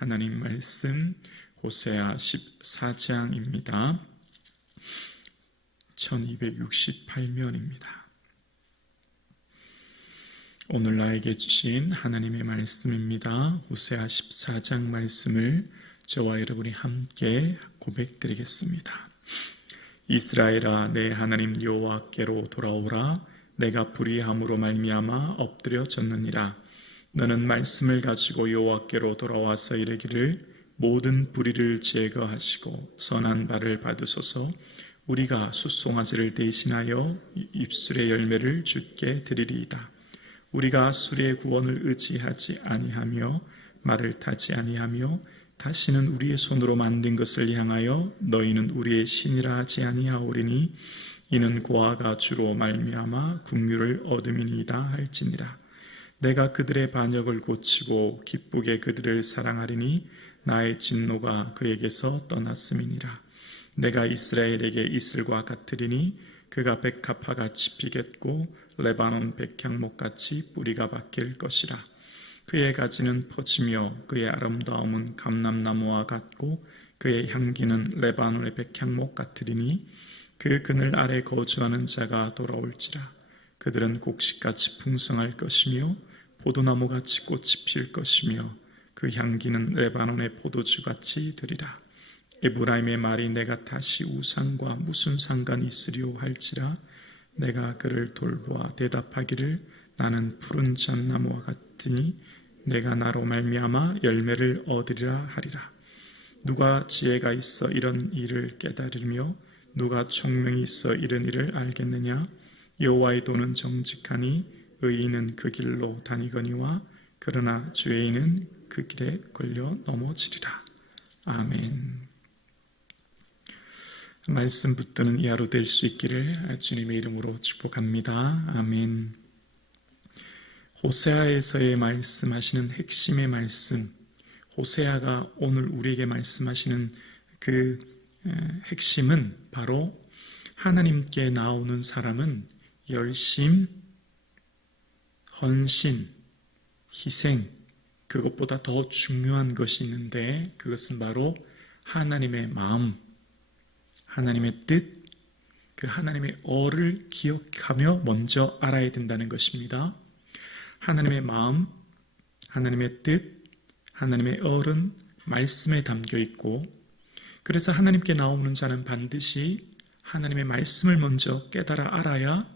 하나님 말씀 호세아 14장입니다. 1268면입니다. 오늘 나에게 주신 하나님의 말씀입니다. 호세아 14장 말씀을 저와 여러분이 함께 고백드리겠습니다. 이스라엘아 내 하나님 여호와께로 돌아오라 내가 불의함으로 말미암아 엎드려 졌느니라 너는 말씀을 가지고 여호와께로 돌아와서 이르기를 모든 불의를 제거하시고 선한 바를 받으소서 우리가 숫송아지를 대신하여 입술의 열매를 주께 드리리이다. 우리가 술의 구원을 의지하지 아니하며 말을 타지 아니하며 다시는 우리의 손으로 만든 것을 향하여 너희는 우리의 신이라 하지 아니하오리니 이는 고아가 주로 말미암아 국류를 얻음이니이다 할지니라. 내가 그들의 반역을 고치고 기쁘게 그들을 사랑하리니 나의 진노가 그에게서 떠났음이니라. 내가 이스라엘에게 이슬과 같으리니 그가 백합화 같이 피겠고 레바논 백향목 같이 뿌리가 바뀔 것이라. 그의 가지는 퍼지며 그의 아름다움은 감람나무와 같고 그의 향기는 레바논의 백향목 같으리니 그 그늘 아래 거주하는 자가 돌아올지라. 그들은 곡식같이 풍성할 것이며 포도나무 같이 꽃이 필 것이며 그 향기는 레바논의 포도주 같이 되리라. 에브라임의 말이 내가 다시 우상과 무슨 상관이 있으리오 할지라 내가 그를 돌보아 대답하기를 나는 푸른 잣나무와 같으니 내가 나로 말미암아 열매를 얻으리라 하리라. 누가 지혜가 있어 이런 일을 깨달으며 누가 총명이 있어 이런 일을 알겠느냐? 여호와의 도는 정직하니 의인은 그 길로 다니거니와 그러나 죄인은 그 길에 걸려 넘어지리라. 아멘. 말씀 붙드는 이하로 될 수 있기를 주님의 이름으로 축복합니다. 아멘. 호세아에서의 말씀하시는 핵심의 말씀, 호세아가 오늘 우리에게 말씀하시는 그 핵심은 바로 하나님께 나오는 사람은 열심, 헌신, 희생, 그것보다 더 중요한 것이 있는데 그것은 바로 하나님의 마음, 하나님의 뜻, 그 하나님의 어를 기억하며 먼저 알아야 된다는 것입니다. 하나님의 마음, 하나님의 뜻, 하나님의 어른 말씀에 담겨 있고 그래서 하나님께 나오는 자는 반드시 하나님의 말씀을 먼저 깨달아 알아야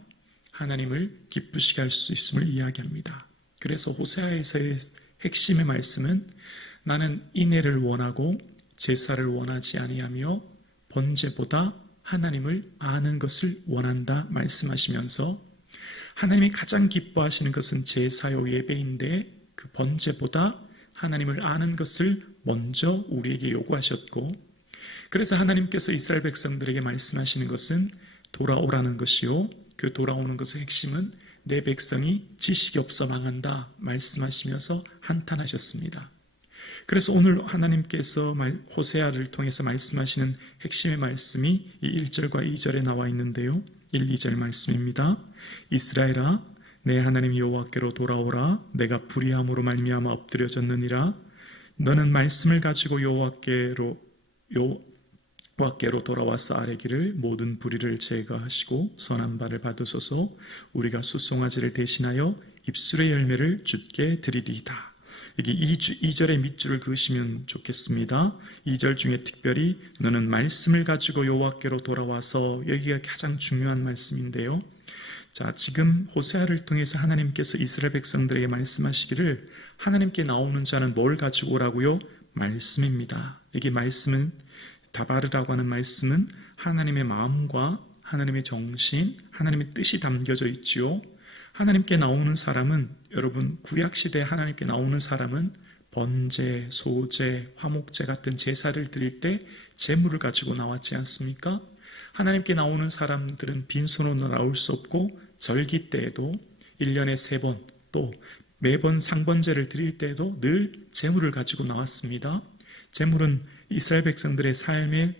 하나님을 기쁘시게 할 수 있음을 이야기합니다. 그래서 호세아에서의 핵심의 말씀은 나는 인애를 원하고 제사를 원하지 아니하며 번제보다 하나님을 아는 것을 원한다 말씀하시면서 하나님이 가장 기뻐하시는 것은 제사요 예배인데 그 번제보다 하나님을 아는 것을 먼저 우리에게 요구하셨고 그래서 하나님께서 이스라엘 백성들에게 말씀하시는 것은 돌아오라는 것이요 그 돌아오는 것의 핵심은 내 백성이 지식이 없어 망한다 말씀하시면서 한탄하셨습니다. 그래서 오늘 하나님께서 호세아를 통해서 말씀하시는 핵심의 말씀이 이 1절과 2절에 나와 있는데요. 1, 2절 말씀입니다. 이스라엘아 내 하나님 여호와께로 돌아오라 내가 불의함으로 말미암아 엎드려졌느니라 너는 말씀을 가지고 여호와께로 여 호와께로 돌아와서 아뢰기를 모든 불의를 제거하시고 선한 바를 받으소서 우리가 수송아지를 대신하여 입술의 열매를 주께 드리리이다. 여기 2절의 밑줄을 그으시면 좋겠습니다. 2절 중에 특별히 너는 말씀을 가지고 여호와께로 돌아와서 여기가 가장 중요한 말씀인데요. 자, 지금 호세아를 통해서 하나님께서 이스라엘 백성들에게 말씀하시기를 하나님께 나오는 자는 뭘 가지고 오라고요? 말씀입니다. 여기 말씀은 다바르라고 하는 말씀은 하나님의 마음과 하나님의 정신, 하나님의 뜻이 담겨져 있지요. 하나님께 나오는 사람은 여러분 구약 시대 하나님께 나오는 사람은 번제, 소제, 화목제 같은 제사를 드릴 때 제물을 가지고 나왔지 않습니까? 하나님께 나오는 사람들은 빈손으로 나올 수 없고 절기 때에도 1년에 세번또 매번 상번제를 드릴 때에도 늘 제물을 가지고 나왔습니다. 제물은 이스라엘 백성들의 삶의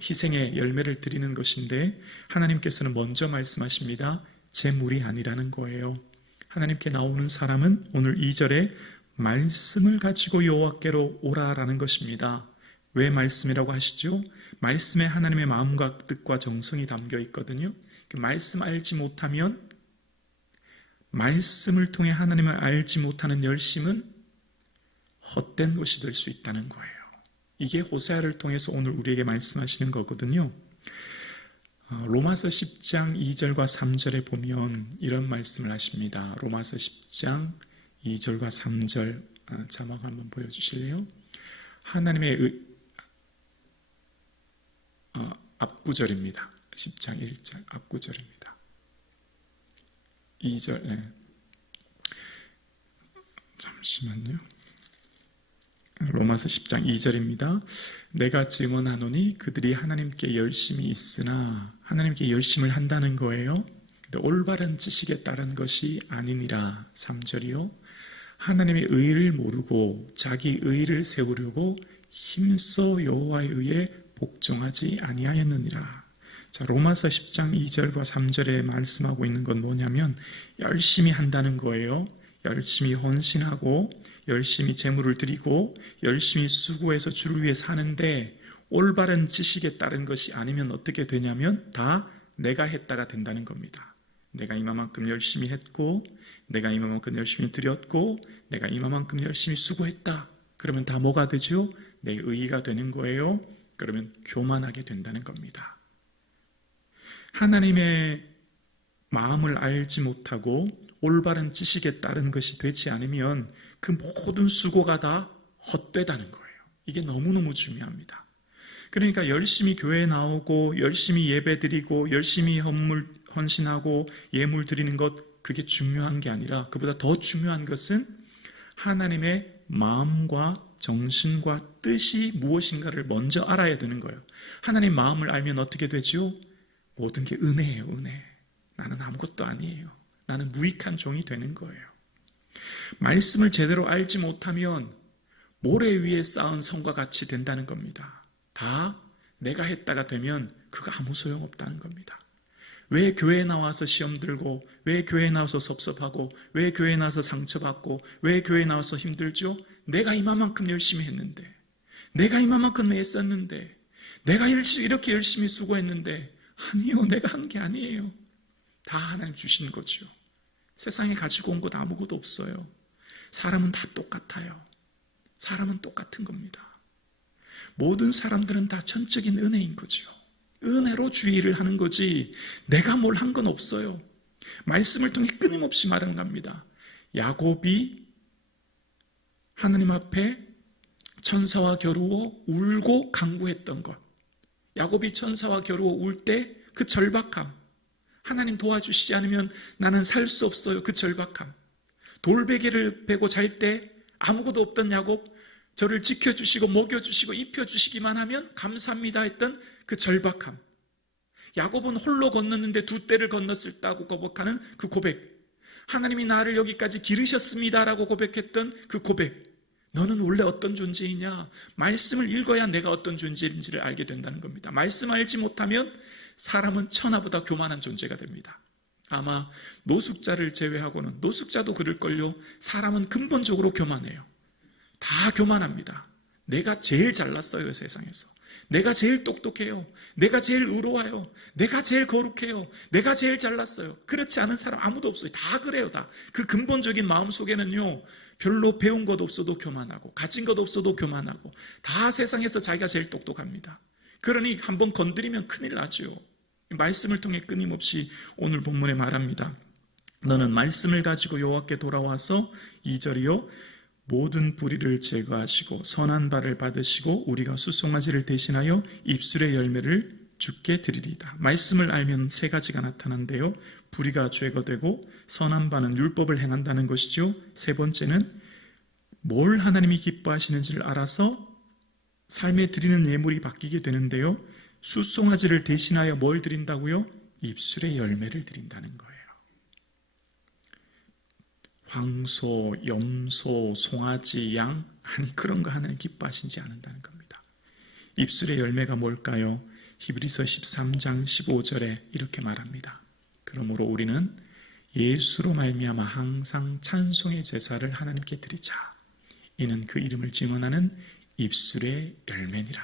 희생의 열매를 드리는 것인데 하나님께서는 먼저 말씀하십니다. 재물이 아니라는 거예요. 하나님께 나오는 사람은 오늘 2절에 말씀을 가지고 여호와께로 오라라는 것입니다. 왜 말씀이라고 하시죠? 말씀에 하나님의 마음과 뜻과 정성이 담겨 있거든요. 그 말씀 알지 못하면 말씀을 통해 하나님을 알지 못하는 열심은 헛된 것이 될 수 있다는 거예요. 이게 호세아를 통해서 오늘 우리에게 말씀하시는 거거든요. 어, 로마서 10장 2절과 3절에 보면 이런 말씀을 하십니다. 로마서 10장 2절과 3절 어, 자막 한번 보여주실래요? 하나님의 의, 어, 앞구절입니다. 10장 1절 앞구절입니다. 2절 네. 잠시만요. 로마서 10장 2절입니다. 내가 증언하노니 그들이 하나님께 열심히 있으나 하나님께 열심을 한다는 거예요. 올바른 지식에 따른 것이 아니니라 3절이요. 하나님의 의를 모르고 자기 의를 세우려고 힘써 여호와의 의에 복종하지 아니하였느니라. 자, 로마서 10장 2절과 3절에 말씀하고 있는 건 뭐냐면 열심히 한다는 거예요. 열심히 헌신하고 열심히 재물을 드리고 열심히 수고해서 주를 위해 사는데 올바른 지식에 따른 것이 아니면 어떻게 되냐면 다 내가 했다가 된다는 겁니다. 내가 이만큼 열심히 했고 내가 이만큼 열심히 드렸고 내가 이만큼 열심히 수고했다. 그러면 다 뭐가 되죠? 내 의의가 되는 거예요. 그러면 교만하게 된다는 겁니다. 하나님의 마음을 알지 못하고 올바른 지식에 따른 것이 되지 않으면 그 모든 수고가 다 헛되다는 거예요. 이게 너무너무 중요합니다. 그러니까 열심히 교회에 나오고 열심히 예배 드리고 열심히 헌물 헌신하고 예물 드리는 것 그게 중요한 게 아니라 그보다 더 중요한 것은 하나님의 마음과 정신과 뜻이 무엇인가를 먼저 알아야 되는 거예요. 하나님 마음을 알면 어떻게 되죠? 모든 게 은혜예요, 은혜. 나는 아무것도 아니에요. 나는 무익한 종이 되는 거예요. 말씀을 제대로 알지 못하면 모래 위에 쌓은 성과 같이 된다는 겁니다. 다 내가 했다가 되면 그거 아무 소용 없다는 겁니다. 왜 교회에 나와서 시험 들고, 왜 교회에 나와서 섭섭하고, 왜 교회에 나와서 상처받고, 왜 교회에 나와서 힘들죠? 내가 이만큼 열심히 했는데, 내가 이만큼 애썼는데, 내가 이렇게 열심히 수고했는데, 아니요, 내가 한 게 아니에요. 다 하나님 주신 거죠. 세상에 가지고 온 것 아무것도 없어요. 사람은 다 똑같아요. 사람은 똑같은 겁니다. 모든 사람들은 다 전적인 은혜인 거죠. 은혜로 주의를 하는 거지 내가 뭘 한 건 없어요. 말씀을 통해 끊임없이 말은 겁니다. 야곱이 하나님 앞에 천사와 겨루어 울고 강구했던 것. 야곱이 천사와 겨루어 울 때 그 절박함. 하나님 도와주시지 않으면 나는 살 수 없어요. 그 절박함. 돌베개를 베고 잘 때 아무것도 없던 야곱 저를 지켜주시고 먹여주시고 입혀주시기만 하면 감사합니다 했던 그 절박함. 야곱은 홀로 건넜는데 두 때를 건넜을다고 고백하는 그 고백. 하나님이 나를 여기까지 기르셨습니다라고 고백했던 그 고백. 너는 원래 어떤 존재이냐? 말씀을 읽어야 내가 어떤 존재인지를 알게 된다는 겁니다. 말씀 알지 못하면 사람은 천하보다 교만한 존재가 됩니다. 아마 노숙자를 제외하고는 노숙자도 그럴걸요. 사람은 근본적으로 교만해요. 다 교만합니다. 내가 제일 잘났어요, 세상에서. 내가 제일 똑똑해요. 내가 제일 의로워요. 내가 제일 거룩해요. 내가 제일 잘났어요. 그렇지 않은 사람 아무도 없어요. 다 그래요, 다. 그 근본적인 마음 속에는요, 별로 배운 것 없어도 교만하고, 가진 것 없어도 교만하고, 다 세상에서 자기가 제일 똑똑합니다. 그러니 한번 건드리면 큰일 나죠. 말씀을 통해 끊임없이 오늘 본문에 말합니다. 너는 말씀을 가지고 여호와께 돌아와서 2절이요 모든 불의를 제거하시고 선한 바를 받으시고 우리가 수송아지를 대신하여 입술의 열매를 주께 드리리다. 말씀을 알면 세 가지가 나타난데요. 불의가 죄거되고 선한 바는 율법을 행한다는 것이죠. 세 번째는 뭘 하나님이 기뻐하시는지를 알아서 삶에 드리는 예물이 바뀌게 되는데요. 수송아지를 대신하여 뭘 드린다고요? 입술의 열매를 드린다는 거예요. 황소, 염소, 송아지, 양 아니 그런 거 하나님 기뻐하시지 않는다는 겁니다. 입술의 열매가 뭘까요? 히브리서 13장 15절에 이렇게 말합니다. 그러므로 우리는 예수로 말미암아 항상 찬송의 제사를 하나님께 드리자. 이는 그 이름을 증언하는 입술의 열매니라.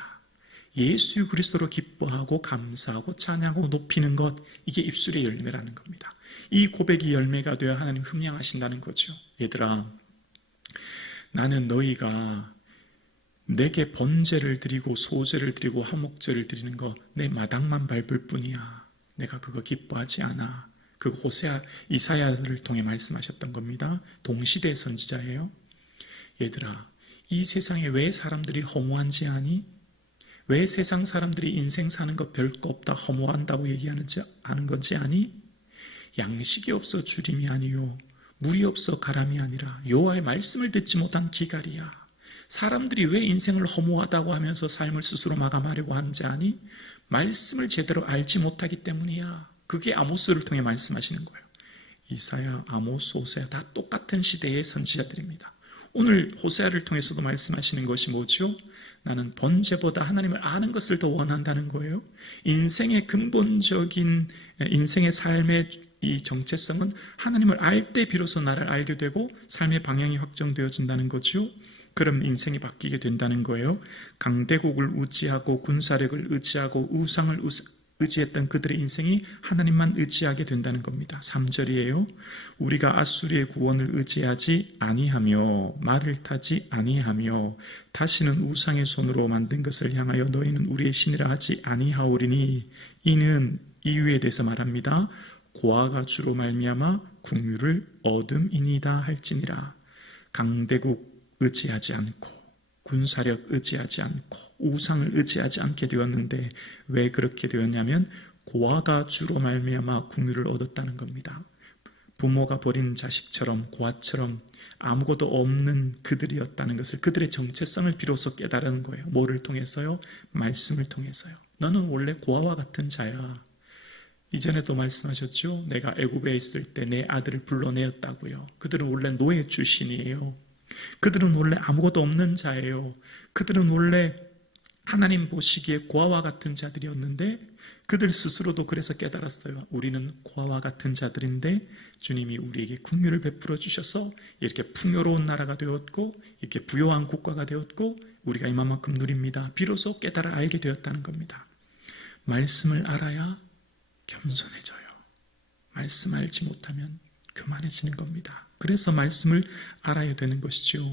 예수 그리스도로 기뻐하고 감사하고 찬양하고 높이는 것 이게 입술의 열매라는 겁니다. 이 고백이 열매가 되어 하나님 흠양하신다는 거죠. 얘들아 나는 너희가 내게 번제를 드리고 소제를 드리고 화목제를 드리는 거 내 마당만 밟을 뿐이야. 내가 그거 기뻐하지 않아. 그 호세아 이사야를 통해 말씀하셨던 겁니다. 동시대 선지자예요. 얘들아, 이 세상에 왜 사람들이 허무한지 아니? 왜 세상 사람들이 인생 사는 거 별거 없다 허무한다고 얘기하는지 아는 건지 아니? 양식이 없어 주림이 아니요 물이 없어 가람이 아니라 여호와의 말씀을 듣지 못한 기갈이야. 사람들이 왜 인생을 허무하다고 하면서 삶을 스스로 마감하려고 하는지 아니? 말씀을 제대로 알지 못하기 때문이야. 그게 아모스를 통해 말씀하시는 거예요. 이사야, 아모스, 호세아 다 똑같은 시대의 선지자들입니다. 오늘 호세아를 통해서도 말씀하시는 것이 뭐죠? 나는 번제보다 하나님을 아는 것을 더 원한다는 거예요. 인생의 근본적인 인생의 삶의 이 정체성은 하나님을 알 때 비로소 나를 알게 되고 삶의 방향이 확정되어진다는 거죠. 그럼 인생이 바뀌게 된다는 거예요. 강대국을 의지하고 군사력을 의지하고 우상을 의지했던 그들의 인생이 하나님만 의지하게 된다는 겁니다. 3절이에요. 우리가 아수리의 구원을 의지하지 아니하며 말을 타지 아니하며 다시는 우상의 손으로 만든 것을 향하여 너희는 우리의 신이라 하지 아니하오리니 이는 이유에 대해서 말합니다. 고아가 주로 말미암아 국류를 얻음이니다 할지니라. 강대국 의지하지 않고 군사력 의지하지 않고 우상을 의지하지 않게 되었는데 왜 그렇게 되었냐면 고아가 주로 말미암아 국류를 얻었다는 겁니다. 부모가 버린 자식처럼 고아처럼 아무것도 없는 그들이었다는 것을 그들의 정체성을 비로소 깨달은 거예요. 뭐를 통해서요? 말씀을 통해서요. 너는 원래 고아와 같은 자야. 이전에도 말씀하셨죠? 내가 애굽에 있을 때 내 아들을 불러내었다고요. 그들은 원래 노예 출신이에요. 그들은 원래 아무것도 없는 자예요. 그들은 원래 하나님 보시기에 고아와 같은 자들이었는데 그들 스스로도 그래서 깨달았어요. 우리는 고아와 같은 자들인데 주님이 우리에게 국류를 베풀어 주셔서 이렇게 풍요로운 나라가 되었고 이렇게 부요한 국가가 되었고 우리가 이만큼 누립니다. 비로소 깨달아 알게 되었다는 겁니다. 말씀을 알아야 겸손해져요. 말씀 알지 못하면 교만해지는 겁니다. 그래서 말씀을 알아야 되는 것이죠.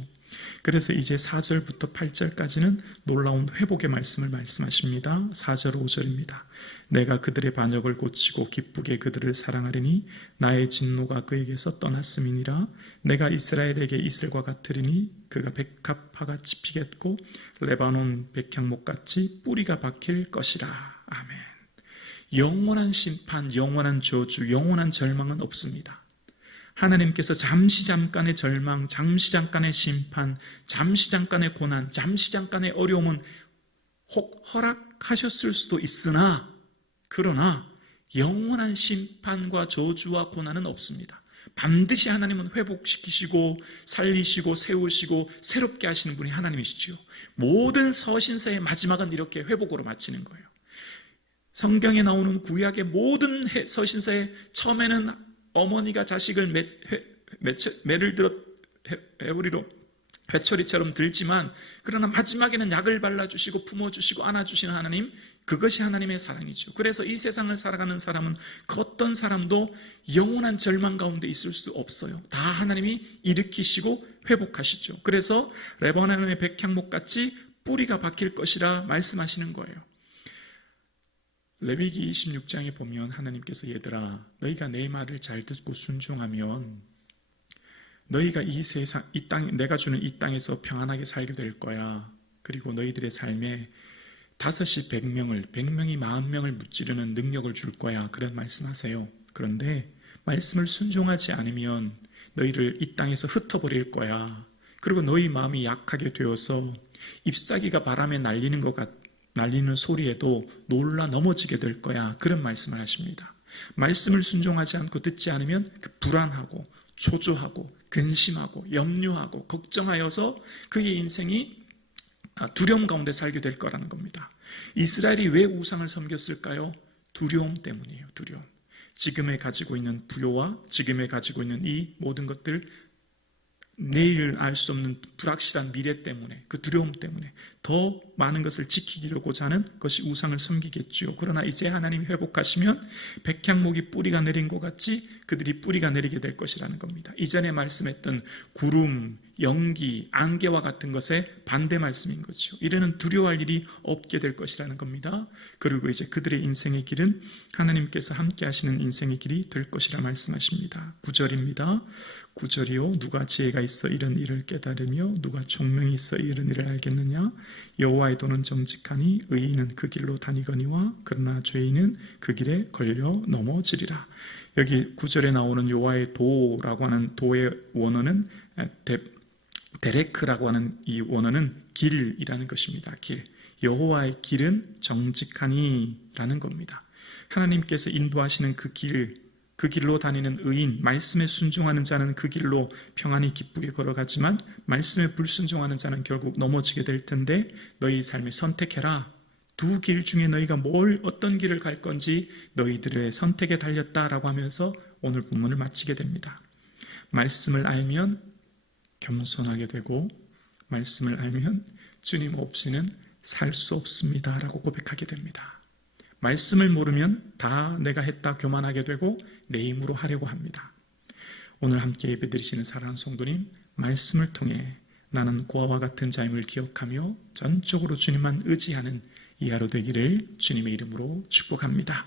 그래서 이제 4절부터 8절까지는 놀라운 회복의 말씀을 말씀하십니다. 4절, 5절입니다. 내가 그들의 반역을 고치고 기쁘게 그들을 사랑하리니 나의 진노가 그에게서 떠났음이니라 내가 이스라엘에게 이슬과 같으리니 그가 백합화같이 피겠고 레바논 백향목같이 뿌리가 박힐 것이라. 아멘. 영원한 심판, 영원한 저주, 영원한 절망은 없습니다. 하나님께서 잠시 잠깐의 절망, 잠시 잠깐의 심판, 잠시 잠깐의 고난, 잠시 잠깐의 어려움은 혹 허락하셨을 수도 있으나, 그러나 영원한 심판과 저주와 고난은 없습니다. 반드시 하나님은 회복시키시고 살리시고 세우시고 새롭게 하시는 분이 하나님이시지요. 모든 서신서의 마지막은 이렇게 회복으로 마치는 거예요. 성경에 나오는 구약의 모든 서신서의 처음에는 어머니가 자식을 매를 들어 회오리로 회초리처럼 들지만 그러나 마지막에는 약을 발라주시고 품어주시고 안아주시는 하나님 그것이 하나님의 사랑이죠. 그래서 이 세상을 살아가는 사람은 그 어떤 사람도 영원한 절망 가운데 있을 수 없어요. 다 하나님이 일으키시고 회복하시죠. 그래서 레바논의 백향목 같이 뿌리가 박힐 것이라 말씀하시는 거예요. 레위기 26장에 보면 하나님께서 얘들아 너희가 내 말을 잘 듣고 순종하면 너희가 이 세상 이 땅 내가 주는 이 땅에서 평안하게 살게 될 거야. 그리고 너희들의 삶에 다섯이 백 명을 백 명이 마흔 명을 무찌르는 능력을 줄 거야. 그런 말씀하세요. 그런데 말씀을 순종하지 않으면 너희를 이 땅에서 흩어버릴 거야. 그리고 너희 마음이 약하게 되어서 ip사귀가 바람에 날리는 것 같, 날리는 소리에도 놀라 넘어지게 될 거야. 그런 말씀을 하십니다. 말씀을 순종하지 않고 듣지 않으면 그 불안하고 초조하고 근심하고 염려하고 걱정하여서 그의 인생이 두려움 가운데 살게 될 거라는 겁니다. 이스라엘이 왜 우상을 섬겼을까요? 두려움 때문이에요. 두려움. 지금에 가지고 있는 부요와 지금에 가지고 있는 이 모든 것들 내일을 알수 없는 불확실한 미래 때문에 그 두려움 때문에 더 많은 것을 지키려고자 하는 것이 우상을 섬기겠지요. 그러나 이제 하나님이 회복하시면 백향목이 뿌리가 내린 것 같이 그들이 뿌리가 내리게 될 것이라는 겁니다. 이전에 말씀했던 구름, 연기, 안개와 같은 것의 반대 말씀인 거죠. 이래는 두려워할 일이 없게 될 것이라는 겁니다. 그리고 이제 그들의 인생의 길은 하나님께서 함께 하시는 인생의 길이 될 것이라 말씀하십니다. 9절입니다. 9절이요 누가 지혜가 있어 이런 일을 깨달으며 누가 총명이 있어 이런 일을 알겠느냐 여호와의 도는 정직하니 의인은 그 길로 다니거니와 그러나 죄인은 그 길에 걸려 넘어지리라. 여기 9절에 나오는 여호와의 도라고 하는 도의 원어는 데, 데레크라고 하는 이 원어는 길이라는 것입니다. 길. 여호와의 길은 정직하니라는 겁니다. 하나님께서 인도하시는 그 길, 그 길로 다니는 의인, 말씀에 순종하는 자는 그 길로 평안히 기쁘게 걸어가지만 말씀에 불순종하는 자는 결국 넘어지게 될 텐데 너희 삶을 선택해라. 두 길 중에 너희가 뭘 어떤 길을 갈 건지 너희들의 선택에 달렸다라고 하면서 오늘 본문을 마치게 됩니다. 말씀을 알면 겸손하게 되고 말씀을 알면 주님 없이는 살 수 없습니다라고 고백하게 됩니다. 말씀을 모르면 다 내가 했다 교만하게 되고 내 힘으로 하려고 합니다. 오늘 함께 예배드리시는 사랑하는 성도님, 말씀을 통해 나는 고아와 같은 자임을 기억하며 전적으로 주님만 의지하는 이 하루 되기를 주님의 이름으로 축복합니다.